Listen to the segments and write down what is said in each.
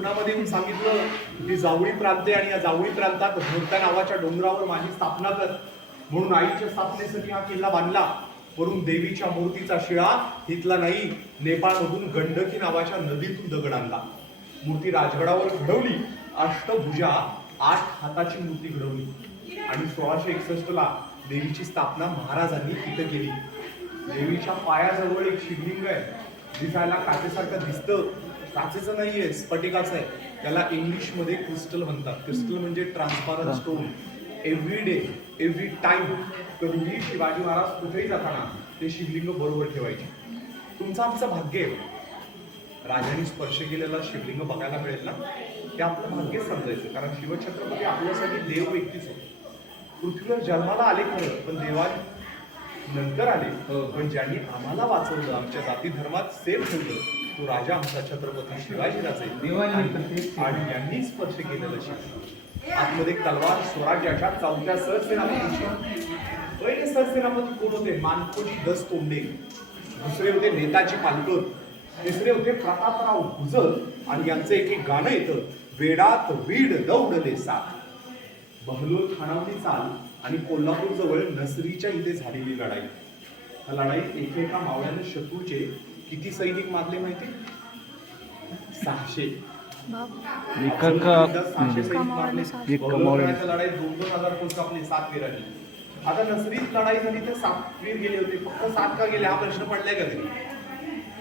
पुण्यामध्ये येऊन सांगितलं की जावळी प्रांते आणि या जावळी प्रांतात भोरता नावाच्या डोंगरावर माझी स्थापना कर म्हणून आईच्या स्थापनेसाठी हा किल्ला बांधला. वरून देवीच्या मूर्तीचा शिळा हितला नाही, नेपाळमधून गंडकी नावाच्या नदीतून दगड आणला. मूर्ती राजगडावर घडवली. अष्टभुजा 8 हाताची मूर्ती घडवली आणि 1661 ला देवीची स्थापना महाराजांनी तिथे केली. देवीच्या पायाजवळ एक शिवलिंग आहे, दिसायला काचेसारखं दिसतं. काचेचं नाहीये, स्फटिकाचं आहे. त्याला इंग्लिश मध्ये क्रिस्टल म्हणतात. क्रिस्टल म्हणजे transparent stone. Every day, every time कधीही शिवाजी महाराज कुठेही जाताना ते शिवलिंग बरोबर ठेवायचे. तुमचं आमचं भाग्य आहे, राजांनी स्पर्श केलेला शिवलिंग बघायला मिळेल ना, ते आपलं भाग्य समजायचं. कारण शिवछत्रपती आपल्यासाठी देव व्यक्तीच होते. पृथ्वीवर जन्माला आले खरं, पण देवा नंतर आले. पण ज्यांनी आम्हाला वाचवलं, आमच्या जाती धर्मात सेफ ठेवलं, तो राजा आमचा छत्रपती शिवाजीराजे आणि यांनी स्पर्श केलेलं शिवलिंग. आतमध्ये तलवार स्वराज्याच्या 4थ्या सरसेनापतीची. पहिले सरसेनापती कोण होते? मानकोजी दस्तोंडे. दुसरे होते नेताजी पालकर. तिसरे होते प्रतापराव गुजर. आणि यांचं एक गाणं येतं, वेडात वीड दौडले साथ. बहलोल खानावली चाल आणि कोल्हापूर जवळ नसरीच्या इथे झालेली लढाई. त्या लढाईत एकेका मावळ्याने शत्रूचे किती सैनिक मारले माहिती? 600. 600 सैनिक मारले. बहलोलच्या लढाईत 2,000 फौज कापले 7 वीरांनी. आता नसरीत लढाई झाली तर 7 वीर गेले होते. फक्त 7 का गेले हा प्रश्न पडलाय का तरी?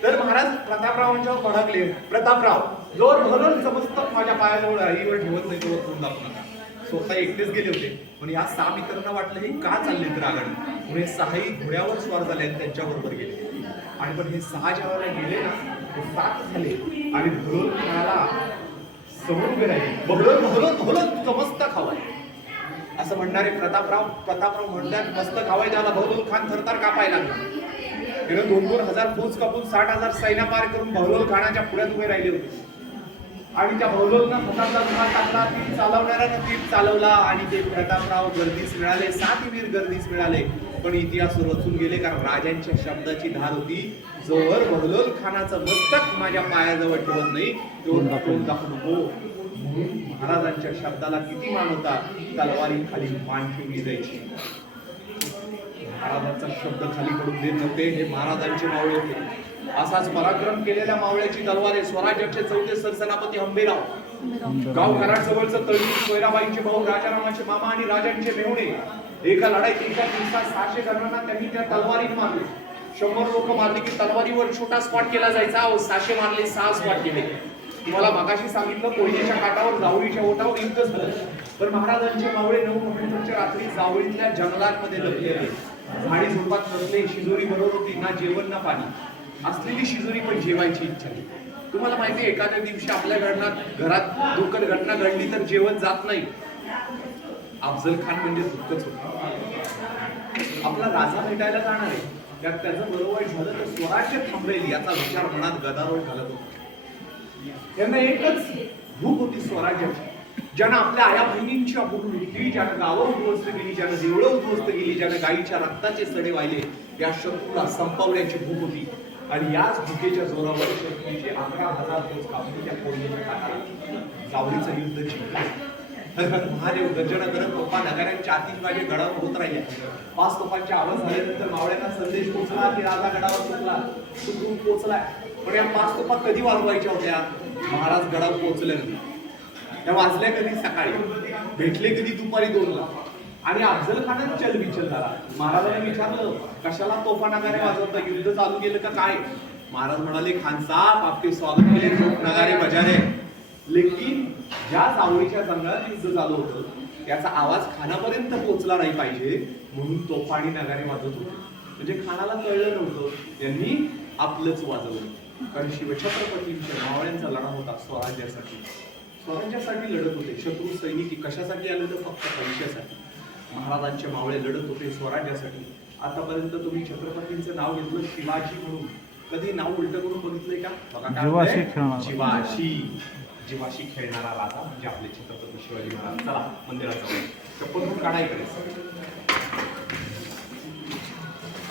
तर महाराज प्रतापरावांच्यावर भडकले. प्रतापराव, जोर भरून समजतं माझ्या पायाजवळ आईवर ठेवत नाही तोवर तोंड दाखवू नका. स्वतः एकटेच गेले होते, पण या 6 मित्रांना वाटलं हे का चालले तर आगड, म्हणून 6ही घोड्यावर स्वार झाले आणि त्यांच्या बरोबर गेले. आणि पण हे 6 ज्या वेळेला गेले ना, ते 7 झाले आणि भरोल खानाला समोर उभे राहिले. भरोल भरोल भरोल तुझं मस्त खावाय असं म्हणणारे प्रतापराव म्हणतात, मस्त खावाय त्याला बहलोल खान थरथर कापायला लागला. तिने 2-2 हजार फौज कापून 60,000 सैन्य पार करून बहलोल खानाच्या पुढ्यात उभे राहिले होते. आणि त्या बहलोलनं हाताचा रुमाल टाकला, तीर चालवणाऱ्यानं तीर चालवला आणि ते प्रतापराव गर्दीस मिळाले. 7 वीर गर्दीस मिळाले. पण इतिहास रचून गेले, कारण राजांच्या शब्दाची धार होती, जोवर बहलोल खानाचं मस्तक माझ्या पायाजवळ ठेवत नाही तोवर तोंड दाखवू नको. म्हणून महाराजांच्या शब्दाला किती मान होता, तलवारी खाली मान ठेवली जायची. महाराजांचा शब्द खाली पडून देत नव्हते. हे महाराजांचे मावळे होते. असाच पराक्रम केलेल्या मावळ्याची तलवार आहे स्वराज्याचे 4थे सरसेनापती हंबीराव. गाव कराड जवळचं तळी सोयराबाईंचे भाऊ, राजारामाचे मामा आणि राजांचे मेहुणे. एका लढाईत एका दिवसात 600 जणांना त्यांनी त्या तलवारीत मारले. 100 लोक मारले की तलवारीवर छोटा स्पॉट केला जायचा. 600 मारले, 6 स्पॉट केले. तुम्हाला मगाशी सांगितलं, कोयनेच्या काठावर जावळीच्या ओठावर युद्ध झालं. तर महाराजांचे मावळे 9 नोव्हेंबरच्या रात्री जावळीतल्या जंगलांमध्ये लपलेले. झाडी झोपात बसले. शिजोरी बरोबर होती, ना जेवण ना पाणी. असलेली शिजोरी पण जेवायची इच्छा नाही. तुम्हाला माहिती आहे, एखाद्या दिवशी आपल्या घरात दुःखद घटना घडली तर जेवण जात नाही. अफजल खान म्हणजे दुःखच होतं. आपला राजा भेटायला जाणार आहे, त्याचं बरोबर झालं तर स्वराज्य थांबेल याचा विचार मनात गदारोळ घालत होता. त्यांना एकच भूक होती स्वराज्याची. ज्यानं आपल्या आया बहिणींची अपूर्ण विक्री, ज्यानं गावं उद्ध्वस्त केली, ज्यानं देवळं उद्ध्वस्त केली, ज्यानं गायीच्या रक्ताचे सडे वाहिले, या शत्रूला संपवण्याची भूक होती. आणि याच भूकेच्या जोरावर शत्रूचे 11,000 फौज कापली त्या कोयनेच्या काठावर. जावळीचं युद्ध जिंकलं. महादेव गर्जना करत तोफा नगाऱ्यांच्या आतिषबाजी गडावर होत राहिल्या. 5 तोफांच्या आवाज झाल्यानंतर मावळ्यांना संदेश पोहोचला की राजा गडावर सुटून पोहोचलाय. पण या 5 तोफा कधी वाजवायच्या होत्या? महाराज गडावर पोहोचल्यानंतर. त्या वाजल्या कधी? सकाळी. भेटले कधी? दुपारी 2ला. आणि अफजल खानच चलबिचल झाला. महाराजांनी विचारलं, कशाला तोफा नगारे वाजवता, युद्ध चालू केलं का काय? महाराज म्हणाले, खान साहब आपके स्वागत के लिए तोफ नगारे बजा रहे, लेकिन ज्या जावळीच्या जंगलात युद्ध चालू होतं त्याचा आवाज खानापर्यंत पोहोचला नाही पाहिजे म्हणून तोफा आणि नगारे वाजवत होते. म्हणजे खानाला कळलं नव्हतं, त्यांनी आपलंच वाजवलं. कारण शिवछत्रपतींच्या मावळ्यांचा लढा होता स्वराज्यासाठी. स्वराज्यासाठी लढत होते. शत्रू सैनिक कशासाठी आले तर फक्त पैशासाठी. महाराजांचे मावळे लढत होते स्वराज्यासाठी. आतापर्यंत तुम्ही छत्रपतींचं नाव घेतलं शिवाजी म्हणून, कधी नाव उलट करून बघितलंय का? बघा, जीवाशी खेळणारा राजा म्हणजे आपले छत्रपती शिवाजी महाराज. चला मंदिरात जाऊ. चप्पल काढायकडे